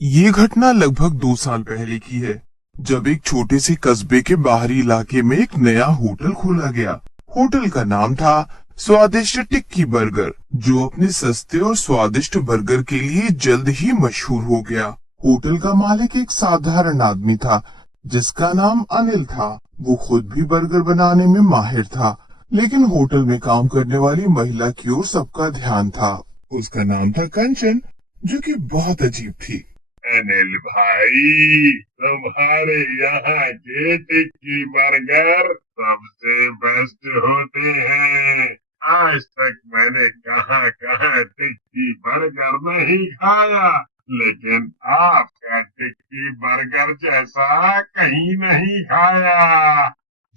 ये घटना लगभग 2 साल पहले की है, जब एक छोटे से कस्बे के बाहरी इलाके में एक नया होटल खोला गया। होटल का नाम था स्वादिष्ट टिक्की बर्गर, जो अपने सस्ते और स्वादिष्ट बर्गर के लिए जल्द ही मशहूर हो गया। होटल का मालिक एक साधारण आदमी था, जिसका नाम अनिल था। वो खुद भी बर्गर बनाने में माहिर था, लेकिन होटल में काम करने वाली महिला की ओर सबका ध्यान था। उसका नाम था कंचन, जो कि बहुत अजीब थी। अनिल भाई, तुम्हारे यहाँ के टिक्की बर्गर सबसे बेस्ट होते हैं। आज तक मैंने कहाँ कहाँ टिक्की बर्गर नहीं खाया, लेकिन आपका टिक्की बर्गर जैसा कहीं नहीं खाया।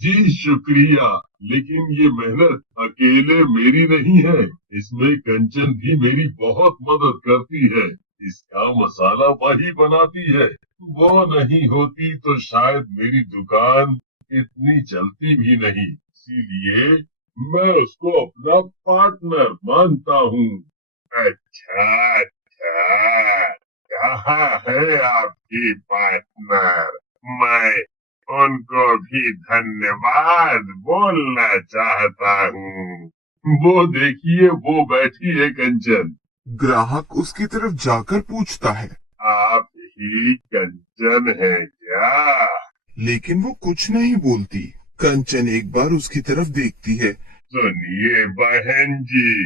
जी शुक्रिया, लेकिन ये मेहनत अकेले मेरी नहीं है। इसमें कंचन भी मेरी बहुत मदद करती है। इसका मसाला वही बनाती है। वो नहीं होती तो शायद मेरी दुकान इतनी चलती भी नहीं। इसीलिए मैं उसको अपना पार्टनर मानता हूँ। अच्छा अच्छा, कहाँ है आपकी पार्टनर? मैं उनको भी धन्यवाद बोलना चाहता हूँ। वो देखिए, वो बैठी है कंचन। ग्राहक उसकी तरफ जाकर पूछता है, आप ही कंचन है क्या? लेकिन वो कुछ नहीं बोलती। कंचन एक बार उसकी तरफ देखती है। सुनिए बहन जी,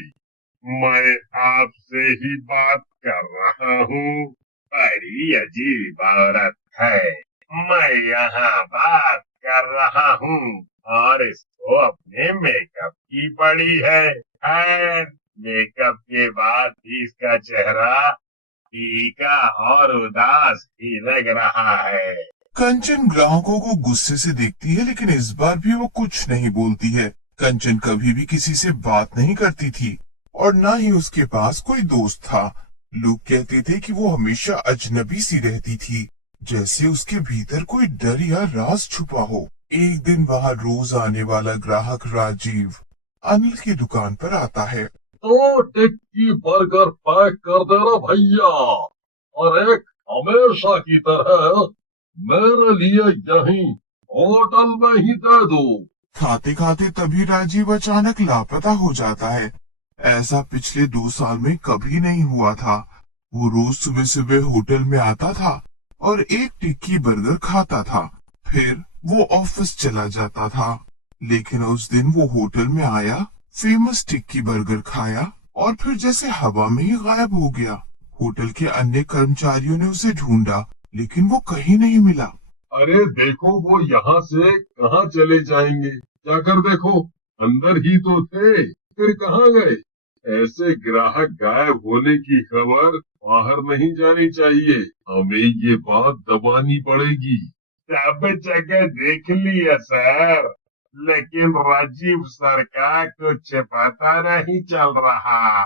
मैं आपसे ही बात कर रहा हूँ। बड़ी अजीब औरत है। मैं यहाँ बात कर रहा हूँ और इसको अपने मेकअप की पड़ी है। खैर, मेकअप के बाद भी इसका चेहरा फीका और उदास ही लग रहा है। कंचन ग्राहकों को गुस्से से देखती है, लेकिन इस बार भी वो कुछ नहीं बोलती है। कंचन कभी भी किसी से बात नहीं करती थी, और न ही उसके पास कोई दोस्त था। लोग कहते थे कि वो हमेशा अजनबी सी रहती थी, जैसे उसके भीतर कोई डर या राज छुपा हो। एक दिन वहां रोज आने वाला ग्राहक राजीव अनिल की दुकान पर आता है। तो टिक्की बर्गर पैक कर देना भैया, और एक हमेशा की तरह मेरे लिए यहीं होटल में ही दे दो। खाते खाते तभी राजीव अचानक लापता हो जाता है। ऐसा पिछले 2 साल में कभी नहीं हुआ था। वो रोज सुबह सुबह होटल में आता था और एक टिक्की बर्गर खाता था। फिर वो ऑफिस चला जाता था। लेकिन उस दिन वो होटल में आया, फेमस टिक्की बर्गर खाया और फिर जैसे हवा में ही गायब हो गया। होटल के अन्य कर्मचारियों ने उसे ढूंढा, लेकिन वो कहीं नहीं मिला। अरे देखो, वो यहाँ से कहाँ चले जाएंगे? जाकर देखो, अंदर ही तो थे, फिर कहाँ गए? ऐसे ग्राहक गायब होने की खबर बाहर नहीं जानी चाहिए। हमें ये बात दबानी पड़ेगी। सब जगह देख लिया सर, लेकिन राजीव सर का कुछ पता नहीं चल रहा।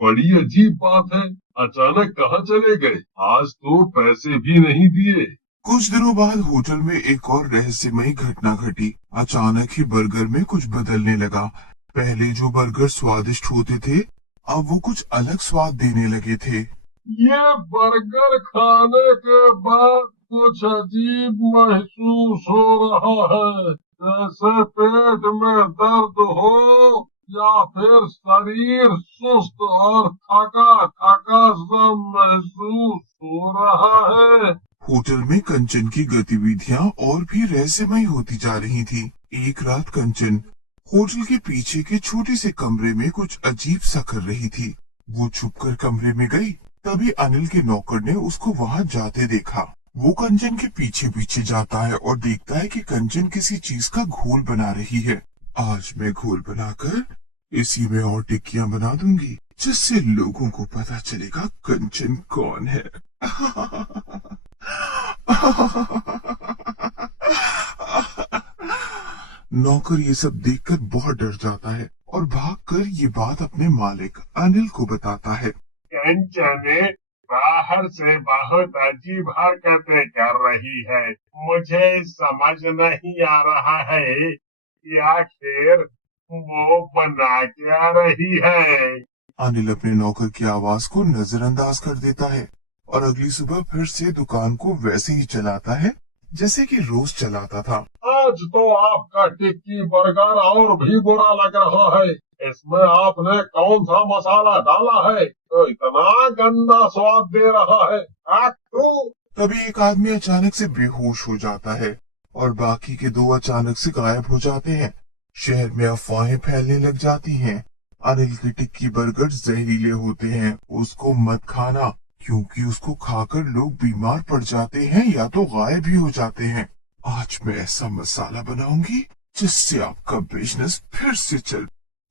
बड़ी अजीब बात है, अचानक कहाँ चले गए? आज तो पैसे भी नहीं दिए। कुछ दिनों बाद होटल में एक और रहस्यमयी घटना घटी। अचानक ही बर्गर में कुछ बदलने लगा। पहले जो बर्गर स्वादिष्ट होते थे, अब वो कुछ अलग स्वाद देने लगे थे। ये बर्गर खाने के बाद कुछ अजीब महसूस हो रहा है, जैसे पेट में दर्द हो या फिर शरीर सुस्त और थका थका सा महसूस हो रहा है। होटल में कंचन की गतिविधियां और भी रहस्यमयी होती जा रही थी। एक रात कंचन होटल के पीछे के छोटे से कमरे में कुछ अजीब सा कर रही थी। वो छुपकर कमरे में गई। तभी अनिल के नौकर ने उसको वहां जाते देखा। वो कंचन के पीछे पीछे जाता है और देखता है कि कंचन किसी चीज का घोल बना रही है। आज मैं घोल बनाकर इसी में और टिक्कियां बना दूंगी, जिससे लोगों को पता चलेगा कंचन कौन है। नौकर ये सब देखकर बहुत डर जाता है और भागकर ये बात अपने मालिक अनिल को बताता है। कंचन बाहर से बहुत अजीब हरकतें कर रही है। मुझे समझ नहीं आ रहा है कि आखिर वो बना क्या रही है। अनिल अपने नौकर की आवाज को नजरअंदाज कर देता है और अगली सुबह फिर से दुकान को वैसे ही चलाता है जैसे कि रोज चलाता था। आज तो आपका टिक्की बर्गर और भी बुरा लग रहा है। इसमें आपने कौन सा मसाला डाला है तो इतना गंदा स्वाद दे रहा है। तो तभी एक आदमी अचानक से बेहोश हो जाता है और बाकी के दो अचानक से गायब हो जाते हैं। शहर में अफवाहें फैलने लग जाती हैं। अनिल की टिक्की बर्गर जहरीले होते हैं, उसको मत खाना, क्योंकि उसको खाकर लोग बीमार पड़ जाते हैं या तो गायब भी हो जाते हैं। आज मैं ऐसा मसाला बनाऊंगी जिससे आपका बिजनेस फिर से चल।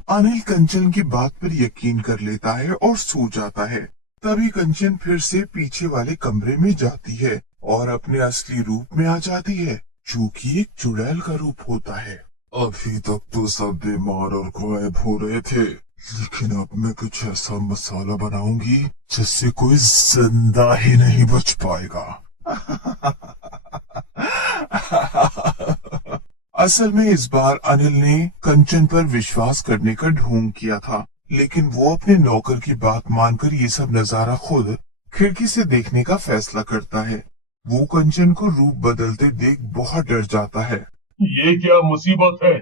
अनिल कंचन की बात पर यकीन कर लेता है और सो जाता है। तभी कंचन फिर से पीछे वाले कमरे में जाती है और अपने असली रूप में आ जाती है, जो कि एक चुड़ैल का रूप होता है। अभी तक तो सब बीमार और गायब हो रहे थे, लेकिन अब मैं कुछ ऐसा मसाला बनाऊंगी जिससे कोई जिंदा ही नहीं बच पाएगा। असल में इस बार अनिल ने कंचन पर विश्वास करने का ढोंग किया था, लेकिन वो अपने नौकर की बात मानकर ये सब नजारा खुद खिड़की से देखने का फैसला करता है। वो कंचन को रूप बदलते देख बहुत डर जाता है। ये क्या मुसीबत है।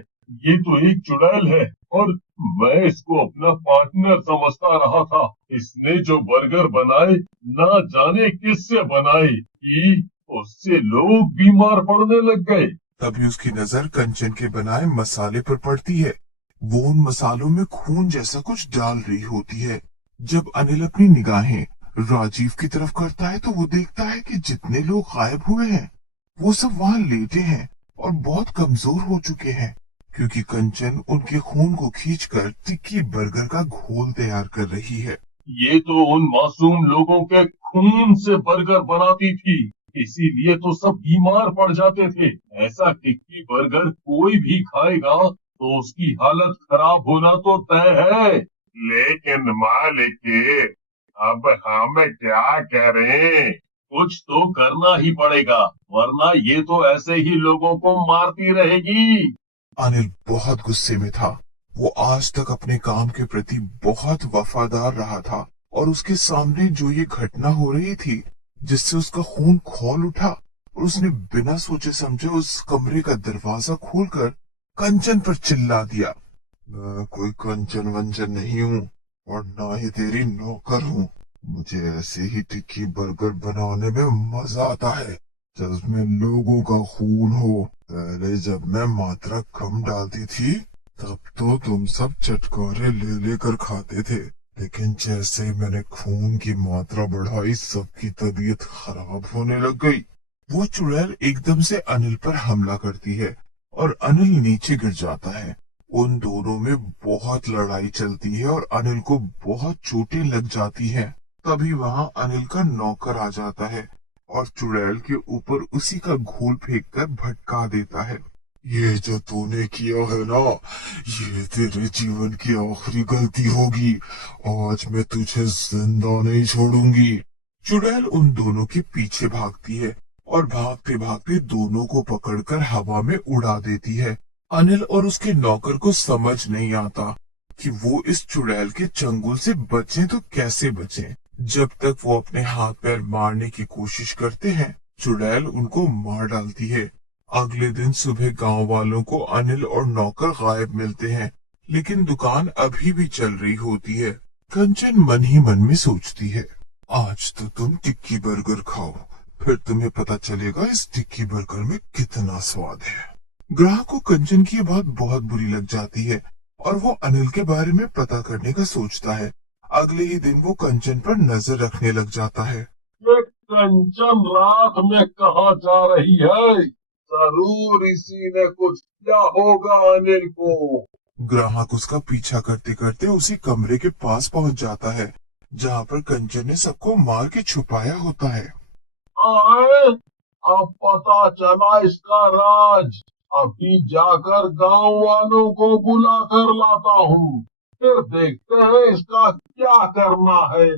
ये तो एक चुड़ैल है और मैं इसको अपना पार्टनर समझता रहा था। इसने जो बर्गर बनाए ना जाने किससे बनाए कि उससे लोग बीमार पड़ने लग गए। तभी उसकी नजर कंचन के बनाए मसाले पर पड़ती है। वो उन मसालों में खून जैसा कुछ डाल रही होती है। जब अनिल अपनी निगाहें राजीव की तरफ करता है तो वो देखता है कि जितने लोग गायब हुए हैं वो सब वहां लेटे हैं और बहुत कमजोर हो चुके हैं, क्योंकि कंचन उनके खून को खींचकर टिक्की बर्गर का घोल तैयार कर रही है। ये तो उन मासूम लोगों के खून से बर्गर बनाती थी, इसीलिए तो सब बीमार पड़ जाते थे। ऐसा टिक्की बर्गर कोई भी खाएगा तो उसकी हालत खराब होना तो तय है। लेकिन मालिक, अब हम क्या करें। कुछ तो करना ही पड़ेगा, वरना ये तो ऐसे ही लोगों को मारती रहेगी। अनिल बहुत गुस्से में था। वो आज तक अपने काम के प्रति बहुत वफादार रहा था और उसके सामने जो ये घटना हो रही थी जिससे उसका खून खौल उठा और उसने बिना सोचे समझे उस कमरे का दरवाजा खोलकर कंचन पर चिल्ला दिया, मैं कोई कंचन वंचन नहीं हूँ और ना ही तेरी नौकर हूँ। मुझे ऐसे ही टिक्की बर्गर बनाने में मजा आता है जिसमें लोगों का खून हो। पहले जब मैं मात्रा कम डालती थी तब तो तुम सब चटकारे ले लेकर खाते थे, लेकिन जैसे ही मैंने खून की मात्रा बढ़ाई सबकी तबीयत खराब होने लग गई। वो चुड़ैल एकदम से अनिल पर हमला करती है और अनिल नीचे गिर जाता है। उन दोनों में बहुत लड़ाई चलती है और अनिल को बहुत चोटें लग जाती हैं। तभी वहां अनिल का नौकर आ जाता है और चुड़ैल के ऊपर उसी का घोल फेंककर भटका देता है। ये जो तूने किया है ना, ये तेरे जीवन की आखिरी गलती होगी। आज मैं तुझे जिंदा नहीं छोड़ूंगी। चुड़ैल उन दोनों के पीछे भागती है और भागते भागते दोनों को पकड़कर हवा में उड़ा देती है। अनिल और उसके नौकर को समझ नहीं आता कि वो इस चुड़ैल के चंगुल से बचें तो कैसे बचें। जब तक वो अपने हाथ पैर मारने की कोशिश करते हैं, चुड़ैल उनको मार डालती है। अगले दिन सुबह गांव वालों को अनिल और नौकर गायब मिलते हैं, लेकिन दुकान अभी भी चल रही होती है। कंचन मन ही मन में सोचती है, आज तो तुम टिक्की बर्गर खाओ, फिर तुम्हें पता चलेगा इस टिक्की बर्गर में कितना स्वाद है। ग्राहक को कंचन की बात बहुत बुरी लग जाती है और वो अनिल के बारे में पता करने का सोचता है। अगले ही दिन वो कंचन पर नजर रखने लग जाता है। ये कंचन रात में कहाँ जा रही है। जरूर इसी ने कुछ किया होगा अनिल को। ग्राहक उसका पीछा करते करते उसी कमरे के पास पहुंच जाता है जहां पर कंचन ने सबको मार के छुपाया होता है। आए, अब पता चला इसका राज। अभी जाकर गांव वालों को बुला कर लाता हूँ, फिर देखते हैं इसका क्या करना है।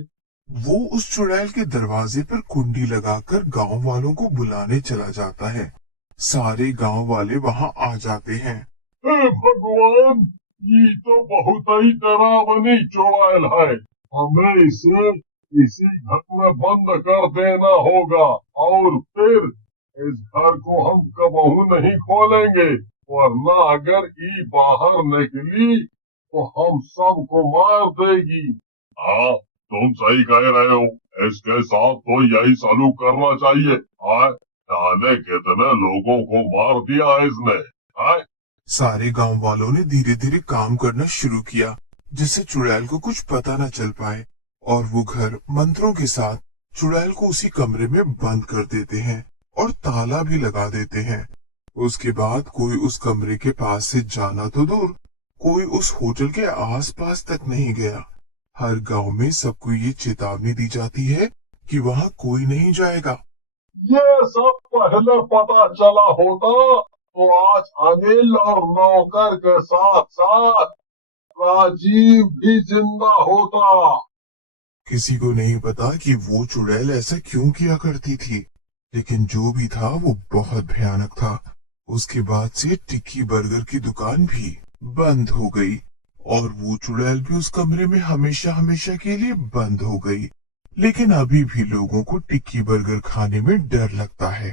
वो उस चुड़ैल के दरवाजे पर कुंडी लगाकर गांव वालों को बुलाने चला जाता है। सारे गांव वाले वहां आ जाते हैं। हे भगवान, ये तो बहुत ही डरावनी चुड़ैल है। हमें इसे इसी घर में बंद कर देना होगा और फिर इस घर को हम कबहू नहीं खोलेंगे, वरना अगर ई बाहर निकली तो हम सबको मार देगी। हाँ, तुम सही कह रहे हो, इसके साथ तो यही सलूक करना चाहिए। आए, जाने कितने लोगों को मार दिया इसने। आए, सारे गांव वालों ने धीरे धीरे काम करना शुरू किया, जिससे चुड़ैल को कुछ पता न चल पाए, और वो घर मंत्रों के साथ चुड़ैल को उसी कमरे में बंद कर देते हैं और ताला भी लगा देते हैं। उसके बाद कोई उस कमरे के पास से जाना तो दूर, कोई उस होटल के आसपास तक नहीं गया। हर गांव में सबको ये चेतावनी दी जाती है कि वहां कोई नहीं जाएगा। ये सब पहले पता चला होता तो आज अनिल और नौकर के साथ साथ राजीव भी जिंदा होता। किसी को नहीं पता कि वो चुड़ैल ऐसा क्यों किया करती थी, लेकिन जो भी था वो बहुत भयानक था। उसके बाद से टिक्की बर्गर की दुकान भी बंद हो गई और वो चुड़ैल भी उस कमरे में हमेशा हमेशा के लिए बंद हो गई। लेकिन अभी भी लोगों को टिक्की बर्गर खाने में डर लगता है।